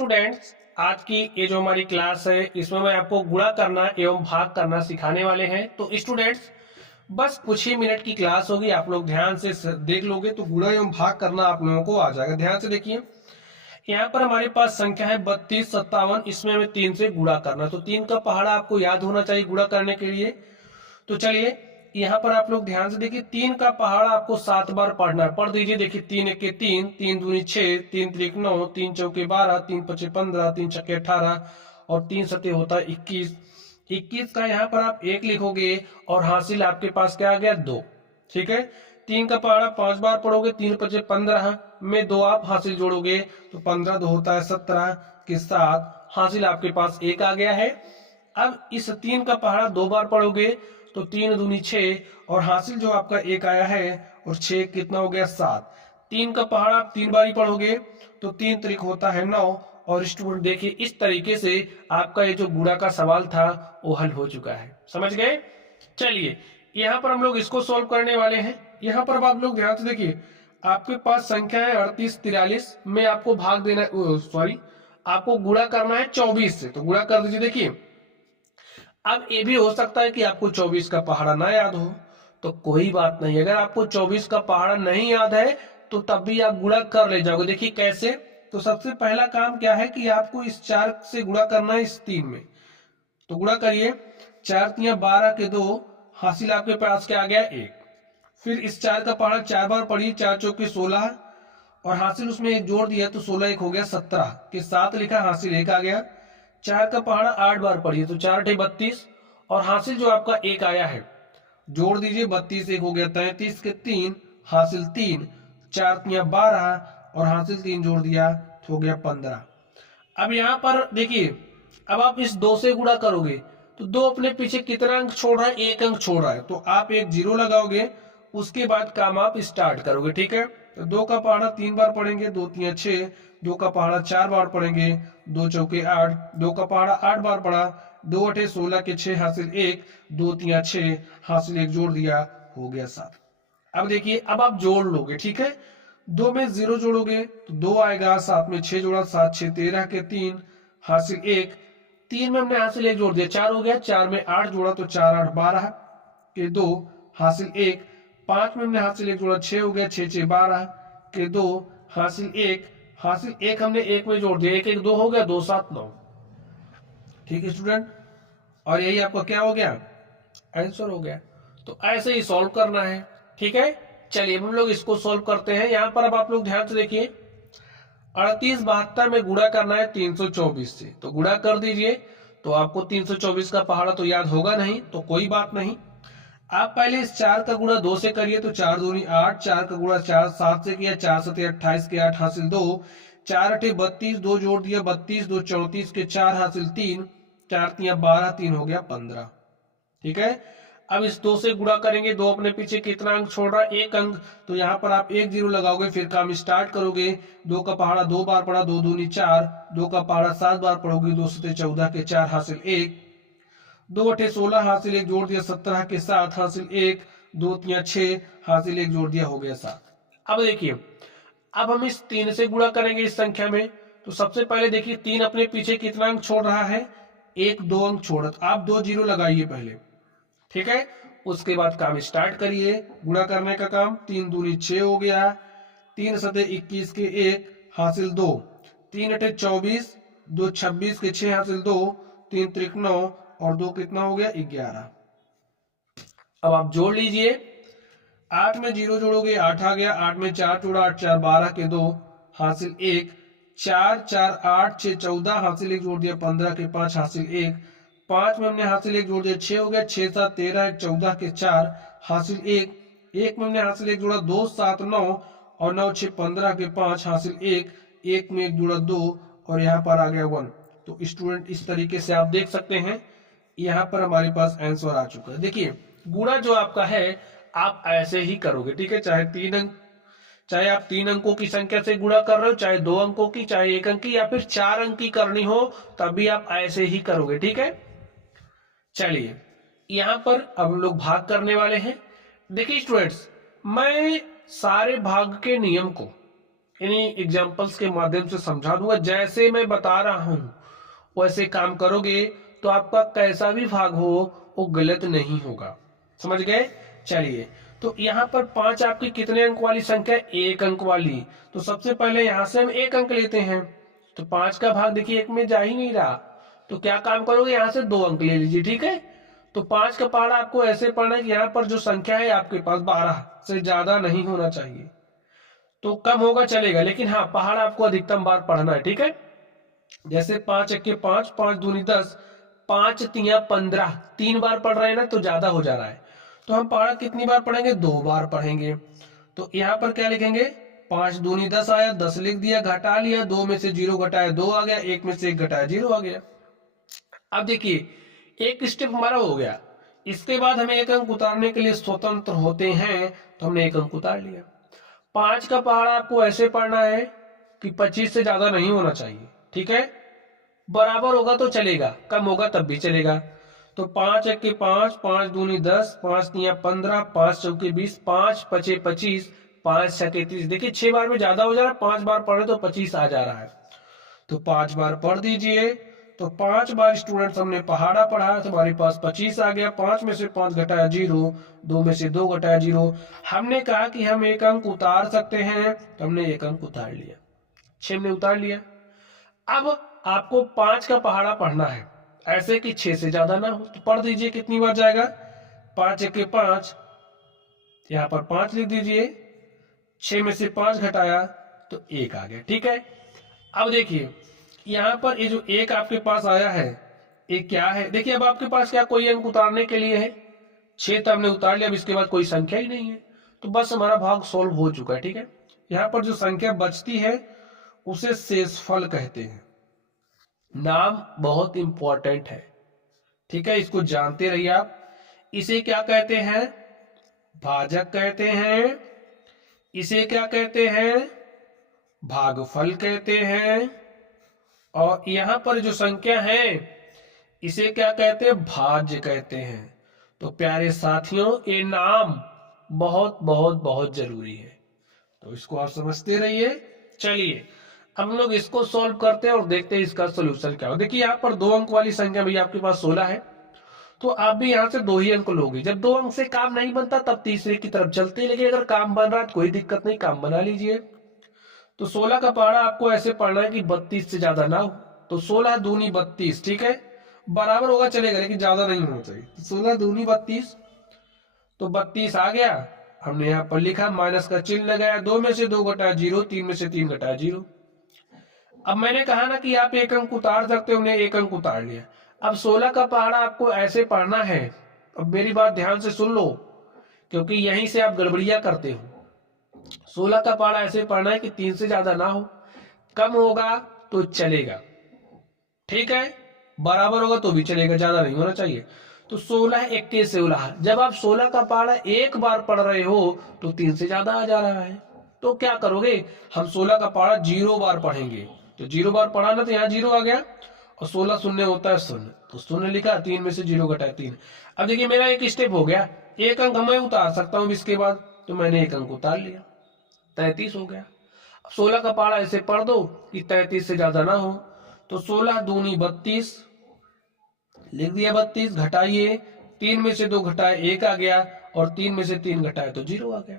Students, आज की ये जो हमारी क्लास है इसमें मैं आपको गुणा करना एवं भाग करना सिखाने वाले हैं। तो स्टूडेंट्स, बस कुछ ही मिनट की क्लास होगी, आप लोग ध्यान से देख लोगे तो गुणा एवं भाग करना आप लोगों को आ जाएगा। ध्यान से देखिए, यहाँ पर हमारे पास संख्या है 32, 57। इसमें हमें 3 से गुणा करना, तो 3 का पहाड़ा आपको याद होना चाहिए गुणा करने के लिए। तो चलिए यहाँ पर आप लोग ध्यान से देखिए, 3 का पहाड़ा आपको 7 बार पढ़ना है। पढ़ दीजिए। देखिए, 3 एके 3, 3 दूनी 6, 3 त्रिक 9, 3 चौके 12, 3 पचे 15, 3 छक्के 18 और 3 सते होता है 21। 21 का यहाँ पर आप 1 लिखोगे और हासिल आपके पास क्या आ गया 2। ठीक है, 3 का पहाड़ा 5 बार पढ़ोगे, 3 पचे 15 में 2 आप हासिल जोड़ोगे तो 15 2 होता है 17 के साथ हासिल आपके पास 1 आ गया है। अब इस 3 का पहाड़ा 2 बार पढ़ोगे तो 3 दूनी 6 और हासिल जो आपका 1 आया है और 6 कितना हो गया 7। 3 का पहाड़ा आप 3 बार ही पढ़ोगे तो 3 त्रिक होता है 9। और स्टूडेंट देखिए, इस तरीके से आपका ये जो गुणा का सवाल था वो हल हो चुका है। समझ गए? चलिए यहाँ पर हम लोग इसको सॉल्व करने वाले हैं। यहाँ पर आप लोग ध्यान से देखिए, आपके पास संख्या है 38, 43 में आपको भाग देना, सॉरी, आपको गुणा करना है 24 से। तो गुणा कर दीजिए। देखिए, अब ये भी हो सकता है कि आपको 24 का पहाड़ा ना याद हो, तो कोई बात नहीं। अगर आपको 24 का पहाड़ा नहीं याद है तो तब भी आप गुणा कर ले जाओगे। देखिए कैसे। तो सबसे पहला काम क्या है कि आपको इस 4 से गुणा करना है इस 3 में। तो गुणा करिए, 4 तिया 12 के 2, हासिल आपके पास क्या आ गया 1। फिर इस 4 का पहाड़ा 4 बार पढ़िए, 4 चौके 16 और हासिल उसमें 1 जोड़ दिया तो 16 1 हो गया 17 के 7 लिखा, हासिल 1 आ गया। 4 का पहाड़ा 8 बार पढ़िए तो 4 × 32 और हासिल जो आपका 1 आया है जोड़ दीजिए, 32 1 हो गया 33 के 3, हासिल 3, 4 तिया 12 और हासिल 3 जोड़ दिया तो हो गया 15। अब यहाँ पर देखिए, अब आप इस 2 से गुणा करोगे तो 2 अपने पीछे कितना अंक छोड़ रहा है, 1 अंक छोड़ रहा है, तो आप एक 0 लगाओगे, उसके बाद काम आप स्टार्ट करोगे। ठीक है, तो 2 का पहाड़ा 3 बार पढ़ेंगे, 2 तिया 6, 2 का पहाड़ा 4 बार पढ़ेंगे, 2 चौके 8, 2 का पहाड़ा 8 बार पढ़ा, 2 8 16 के 6 हासिल 1, 2 तिया 6 हासिल 1 जोड़ दिया हो गया 7। अब देखिए, अब आप जोड़ लोगे। ठीक है, 2 में 0 जोड़ोगे तो 2 आएगा, 7 में 6 जोड़ा, 7 6 13 के 3 हासिल 1, 3 में हमने हासिल 1 जोड़ दिया 4 हो गया, 4 में 8 जोड़ा तो 4 8 12 के 2 हासिल 1, 5 में हमने हासिल 1 जोड़ा 6 हो गया, 6 6 12 के 2 हासिल 1, हासिल 1 हमने 1 में जोड़ दिया, 1 1 2 हो गया, 2 7 9। ठीक है स्टूडेंट, और यही आपका क्या हो गया, आंसर हो गया। तो ऐसे ही सॉल्व करना है। ठीक है, चलिए हम लोग इसको सॉल्व करते हैं। यहाँ पर अब आप लोग ध्यान से देखिए, 38 72 में गुणा करना है 324 से। तो गुणा कर दीजिए। तो आपको 324 का पहाड़ा तो याद होगा नहीं, तो कोई बात नहीं। आप पहले इस 4 का गुणा 2 से करिए तो 4 दूनी 8, 4 का गुणा 4 7 से किया, 4 7 28 के 8 हासिल 2, 4 8 32, 2 जोड़ दिया 32, 2 34 के 4 हासिल 3, 4 तिया 12, 3 हो गया 15। ठीक है, अब इस 2 से गुणा करेंगे, 2 अपने पीछे कितना अंक छोड़ रहा है, 1 अंक, तो यहाँ पर आप 1 0 लगाओगे, फिर काम स्टार्ट करोगे। 2 का पहाड़ा 2 बार पढ़ा, 2 दूनी 4, 2 का पहाड़ा 7 बार पढ़ोगे, 2 सते 14 के 4 हासिल 1, 2 8 16 हासिल 1 जोड़ दिया 17 के 7 हासिल 1, 2 तिया 6 हासिल 1 जोड़ दिया हो गया 7। अब देखिए, अब हम इस 3 से गुणा करेंगे इस संख्या में। तो सबसे पहले देखिए, 3 अपने पीछे कितना अंक छोड़ रहा है, 1 2 अंक छोड़, आप 2 0 लगाइए पहले। ठीक है, उसके बाद काम स्टार्ट करिए गुणा करने का काम। 3 दूनी 6 हो गया, 3 सते 21 के 1 हासिल 2, 3 अठे 24, 2 26 के 6 हासिल 2, 3 त्रिक 9 और 2 कितना हो गया 11। अब आप जोड़ लीजिए, 8 में 0 जोड़ोगे 8 आ गया, 8 में 4 जोड़ा 8 4 12 के 2 हासिल 1, 4 4 8 6 14 हासिल 1 जोड़ दिया 15 के 5 हासिल 1, 5 में हमने हासिल 1 जोड़ दिया 6 हो गया, 6 7 13 1 14 के 4 हासिल 1, 1 में हमने हासिल 1 जोड़ा 2 7 9 और 9 6 15 के 5 हासिल 1, 1 में 1 जोड़ा 2 और यहाँ पर आ गया 1। तो स्टूडेंट इस तरीके से आप देख सकते हैं, यहाँ पर हमारे पास आंसर आ चुका है। देखिए, गुणा जो आपका है आप ऐसे ही करोगे। ठीक है, चाहे 3 अंक, चाहे आप 3 अंकों की संख्या से गुणा कर रहे हो, चाहे 2 अंकों की, चाहे 1 अंक की या फिर 4 अंक की करनी हो, तभी आप ऐसे ही करोगे। ठीक है, चलिए यहां पर अब हम लोग भाग करने वाले हैं। देखिए स्टूडेंट्स, मैं सारे भाग के नियम को इन्हीं एग्जाम्पल्स के माध्यम से समझा दूंगा। जैसे मैं बता रहा हूं वैसे काम करोगे तो आपका कैसा भी भाग हो वो गलत नहीं होगा। समझ गए? चलिए, तो यहाँ पर 5 आपकी कितने अंक वाली संख्या है? 1 अंक वाली। तो सबसे पहले यहाँ से हम 1 अंक लेते हैं। तो 5 का भाग देखिए 1 में जा ही नहीं रहा, तो क्या काम करोगे, यहाँ से 2 अंक ले लीजिए। ठीक है, तो 5 का पहाड़ा आपको ऐसे पढ़ना है कि यहाँ पर जो संख्या है आपके पास 12 से ज्यादा नहीं होना चाहिए। तो कम होगा चलेगा, लेकिन हाँ पहाड़ा आपको अधिकतम बार पढ़ना है। ठीक है, जैसे 5 1 5, 5 दूनी 10, 5 3 15, 3 बार पढ़ रहे हैं ना तो ज्यादा हो जा रहा है। तो हम पहाड़ा कितनी बार पढ़ेंगे? 2 बार पढ़ेंगे। तो यहाँ पर क्या लिखेंगे? 5 दूनी 10 आया, 10 लिख दिया, घटा लिया, 2 में से 0 घटाया 2 आ गया, 1 में से 1 घटाया 0 आ गया। अब देखिए एक स्टेप हमारा हो गया। इसके बाद हमें 1 अंक उतारने के लिए स्वतंत्र होते हैं, तो हमने 1 अंक उतार लिया। 5 का पहाड़ा आपको ऐसे पढ़ना है कि 25 से ज्यादा नहीं होना चाहिए। ठीक है, बराबर होगा तो चलेगा, कम होगा तब भी चलेगा। तो 5 1 5, 5 दूनी 10, 5 3 15, 5 चौके 20, 5 5 25, 5 6 30। देखिए 6 बार में ज्यादा हो जा रहा है, 5 बार पढ़े तो 25 आ जा रहा है। तो 5 बार पढ़ दीजिए। तो 5 बार स्टूडेंट्स हमने पहाड़ा पढ़ा तो हमारे पास 25 आ गया। 5 में से 5 घटाया 0, 2 में से 2 घटाया 0। हमने कहा कि हम 1 अंक उतार सकते हैं, तो हमने 1 अंक उतार लिया, 6 में उतार लिया। अब आपको 5 का पहाड़ा पढ़ना है ऐसे कि 6 से ज्यादा ना हो, तो पढ़ दीजिए कितनी बार जाएगा? 5 1 5, यहाँ पर 5 लिख दीजिए, 6 में से 5 घटाया तो 1 आ गया। ठीक है, अब देखिए यहाँ पर ये जो 1 आपके पास आया है ये क्या है? देखिए अब आपके पास क्या कोई अंक उतारने के लिए है? 6 तो हमने उतार लिया, अब इसके बाद कोई संख्या ही नहीं है, तो बस हमारा भाग सोल्व हो चुका है। ठीक है, यहाँ पर जो संख्या बचती है उसे शेषफल कहते हैं। नाम बहुत इंपॉर्टेंट है, ठीक है, इसको जानते रहिए आप। इसे क्या कहते हैं? भाजक कहते हैं। इसे क्या कहते हैं? भागफल कहते हैं। और यहां पर जो संख्या है इसे क्या कहते हैं? भाज्य कहते हैं। तो प्यारे साथियों ये नाम बहुत बहुत बहुत जरूरी है, तो इसको आप समझते रहिए। चलिए हम लोग इसको सॉल्व करते हैं और देखते हैं इसका सोल्यूशन क्या हो। देखिए यहाँ पर 2 अंक वाली संख्या भैया आपके पास 16 है, तो आप भी यहाँ से 2 ही अंक लोगे। जब 2 अंक से काम नहीं बनता तब तीसरे की तरफ चलते हैं, लेकिन अगर काम बन रहा है तो कोई दिक्कत नहीं, काम बना लीजिए। तो 16 का पहाड़ा आपको ऐसे पढ़ना है कि 32 से ज्यादा ना हो। तो 16 दूनी 32, ठीक है, बराबर होगा चलेगा लेकिन ज्यादा नहीं होना चाहिए। तो 16 दूनी 32, तो 32 आ गया। हमने यहाँ पर लिखा, माइनस का चिन्ह लगाया, 2 में से 2 घटाया 0, 3 में से 3 घटाया 0। अब मैंने कहा ना कि आप 1 अंक उतार सकते हो, हमने 1 अंक उतार लिया। अब 16 का पहाड़ा आपको ऐसे पढ़ना है। अब मेरी बात ध्यान से सुन लो, क्योंकि यहीं से आप गड़बड़िया करते हो। 16 का पहाड़ा ऐसे पढ़ना है कि 3 से ज्यादा ना हो, कम होगा तो चलेगा, ठीक है, बराबर होगा तो भी चलेगा, ज्यादा नहीं होना चाहिए। तो 16 1 16, जब आप 16 का पहाड़ा एक बार पढ़ रहे हो तो 3 से ज्यादा आ जा रहा है, तो क्या करोगे? हम 16 का पहाड़ा 0 बार पढ़ेंगे। तो 0 बार पढ़ा ना तो यहाँ 0 आ गया, और 16 शून्य होता है शून्य, तो शून्य लिखा, 3 में से 0 घटाया 3। अब देखिए मेरा एक स्टेप हो गया, 1 अंक मैं उतार सकता हूँ इसके बाद, तो मैंने 1 अंक उतार लिया, 33 हो गया। अब 16 का पहाड़ा ऐसे पढ़ दो कि 33 से ज्यादा ना हो। तो 16 दूनी 32, लिख दिया 32, घटाइए, 3 में से 2 घटाए 1 आ गया, और 3 में से 3 घटाए तो 0 आ गया।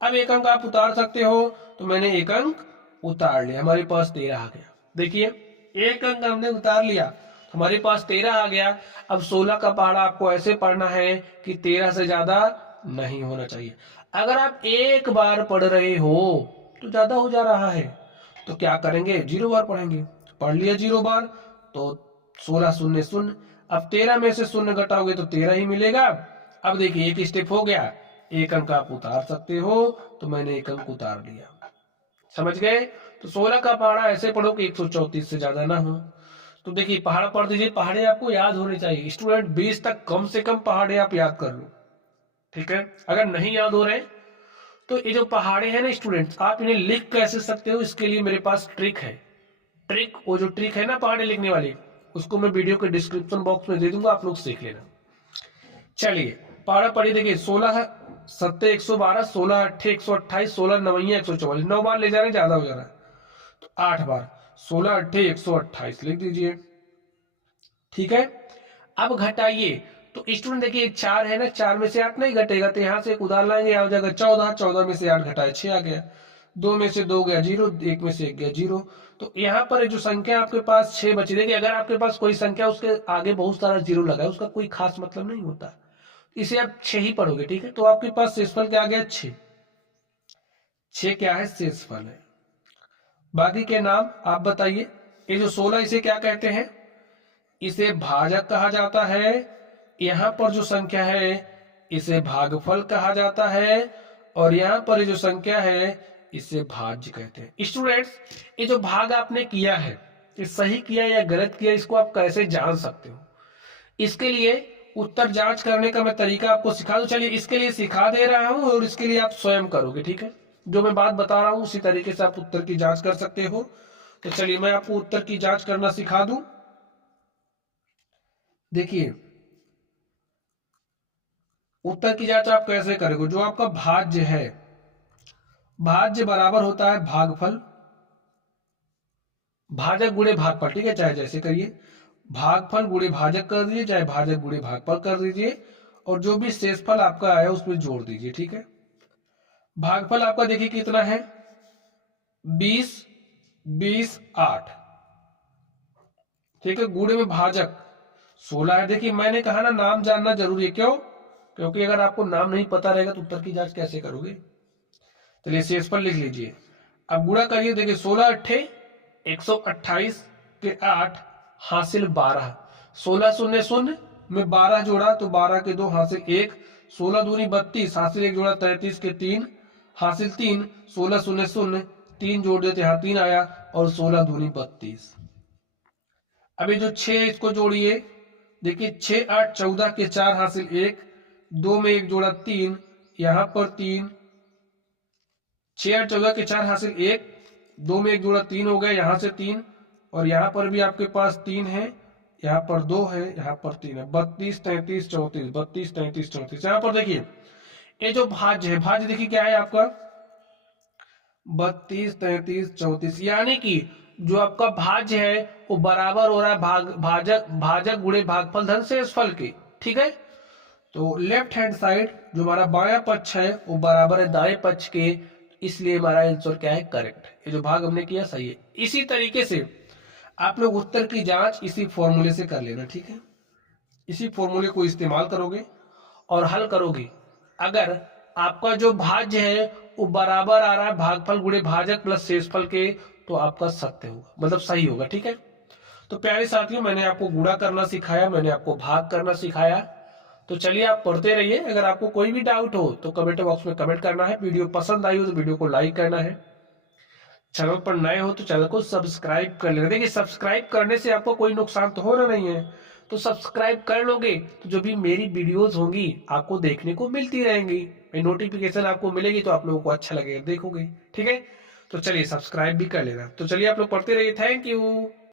अब 1 अंक आप उतार सकते हो, तो मैंने 1 अंक उतार लिया, हमारे पास 13 आ गया। देखिए 1 अंक हमने उतार लिया, हमारे पास 13 आ गया। अब 16 का पहाड़ा आपको ऐसे पढ़ना है कि 13 से ज्यादा नहीं होना चाहिए। अगर आप एक बार पढ़ रहे हो तो ज्यादा हो जा रहा है, तो क्या करेंगे? 0 बार पढ़ेंगे। पढ़ लिया 0 बार, तो 16 शून्य शून्य। अब 13 में से शून्य घटाओगे तो 13 ही मिलेगा। अब देखिए एक स्टेप हो गया, 1 अंक आप उतार सकते हो, तो मैंने 1 अंक उतार लिया, समझ गए? तो 16 का पहाड़ा ऐसे पढ़ो कि 134 से ज्यादा ना हो। तो देखिए पहाड़ा पढ़ दीजिए, पहाड़े आपको याद होने चाहिए स्टूडेंट, 20 तक कम से कम पहाड़े आप याद कर लो, ठीक है। अगर नहीं याद हो रहे तो ये जो पहाड़े हैं ना स्टूडेंट्स, आप इन्हें लिख कैसे सकते हो, इसके लिए मेरे पास ट्रिक है। ट्रिक, वो जो ट्रिक है ना पहाड़े लिखने वाली, उसको मैं वीडियो के डिस्क्रिप्शन बॉक्स में दे दूंगा, आप लोग सीख लेना। चलिए पहाड़ा पढ़िए, देखिए 16 सत्ते 112, 16 अट्ठे 128, 16 नवैया 144, 9 बार ले जा रहे हैं, ज्यादा हो जा रहा है तो 8 बार, 16 अट्ठे 128 लिख दीजिए। ठीक है, अब घटाइए तो स्टूडेंट देखिए 4 है ना, 4 में से 8 नहीं घटेगा तो यहां से एक उधार लाएंगे, आ जाएगा 14, 14 में से 8 घटाए 6 आ गया, 2 में से 2 गया 0, 1 में से 1 गया 0। तो यहाँ पर जो संख्या आपके पास 6 बची, देखिए अगर आपके पास कोई संख्या उसके आगे बहुत सारा 0 लगा है उसका कोई खास मतलब नहीं होता, इसे आप 6 ही पढ़ोगे। ठीक है, तो आपके पास शेषफल क्या आ गया 6, 6 क्या है शेषफल है। बाकी के नाम आप बताइए। ये जो 16 इसे क्या कहते हैं, इसे भाजक कहा जाता है। यहां पर जो संख्या है इसे भागफल कहा जाता है, और यहां पर जो संख्या है इसे भाज्य कहते हैं। स्टूडेंट्स, ये जो भाग आपने किया है ये सही किया या गलत किया, इसको आप कैसे जान सकते हो? इसके लिए उत्तर जांच करने का मैं तरीका आपको सिखा दूं। चलिए इसके लिए सिखा दे रहा हूं और इसके लिए आप स्वयं करोगे। ठीक है, जो मैं बात बता रहा हूं उसी तरीके से आप उत्तर की जांच कर सकते हो। तो चलिए मैं आपको उत्तर की जांच करना सिखा दूं। देखिए उत्तर की जांच आप कैसे करोगे, जो आपका भाज्य है, भाज्य बराबर होता है भागफल, भाजक गुणे भागफल। ठीक है, चाहे जैसे करिए, भागफल गुणे भाजक कर दीजिए, चाहे भाजक गुणे भागफल कर दीजिए, और जो भी शेषफल आपका आया उसमें जोड़ दीजिए। ठीक है, भागफल आपका देखिए कितना है 20, 20, 8। ठीक है, गुणे में भाजक 16 है। देखिए मैंने कहा ना नाम जानना जरूरी है, क्यों? क्योंकि अगर आपको नाम नहीं पता रहेगा तो उत्तर की जांच कैसे करोगे। चलिए शेषफल लिख लीजिए, अब गुणा करिए। देखिए 16 अट्ठे 128 के 8 हासिल 12, 16 शून्य शून्य में 12 जोड़ा तो 12 के 2 हासिल 1, 16 दूनी 32 हासिल 1 जोड़ा 33 के 3 हासिल 3, 16 शून्य शून्य 3 जोड़ देते यहाँ 3 आया, और 16 दूनी 32। अभी जो 6 इसको जोड़िए, देखिए 6 8 14 के 4 हासिल 1, 2 में 1 जोड़ा 3, यहां पर 3, 6 8 14 के 4 हासिल 1, 2 में 1 जोड़ा 3 हो गया, यहां से 3, और यहां पर भी आपके पास 3 है, यहां पर 2 है, यहां पर 3 है, 32 33 34, 32 33 34। यहां पर देखिए ये जो भाज्य है, भाज्य देखिए क्या है आपका 32 33 34, यानी कि जो आपका भाज्य है वो बराबर हो रहा है भाजक गुणे भागफल धन शेषफल के। ठीक है, तो लेफ्ट हैंड साइड जो हमारा बायां पक्ष है वो बराबर है दाएं पक्ष के, इसलिए हमारा आंसर क्या है करेक्ट। ये जो भाग हमने किया सही है। इसी तरीके से आप लोग उत्तर की जांच इसी फॉर्मूले से कर लेना। ठीक है, इसी फॉर्मूले को इस्तेमाल करोगे और हल करोगे। अगर आपका जो भाज्य है वो बराबर आ रहा है भागफल गुणे भाजक प्लस शेषफल के, तो आपका सत्य होगा, मतलब सही होगा। ठीक है, तो प्यारे साथियों मैंने आपको गुणा करना सिखाया, मैंने आपको भाग करना सिखाया। तो चलिए आप पढ़ते रहिए। अगर आपको कोई भी डाउट हो तो कमेंट बॉक्स में कमेंट करना है। वीडियो पसंद आई हो तो वीडियो को लाइक करना है। चैनल पर नए हो तो चैनल को सब्सक्राइब कर लेना। देखिए सब्सक्राइब करने से आपको कोई नुकसान तो हो रहा नहीं है, तो सब्सक्राइब कर लोगे तो जो भी मेरी वीडियोस होंगी आपको देखने को मिलती रहेंगी, नोटिफिकेशन आपको मिलेगी, तो आप लोगों को अच्छा लगेगा देखोगे। ठीक है, तो चलिए सब्सक्राइब भी कर लेना। तो चलिए आप लोग पढ़ते रहिए। Thank you.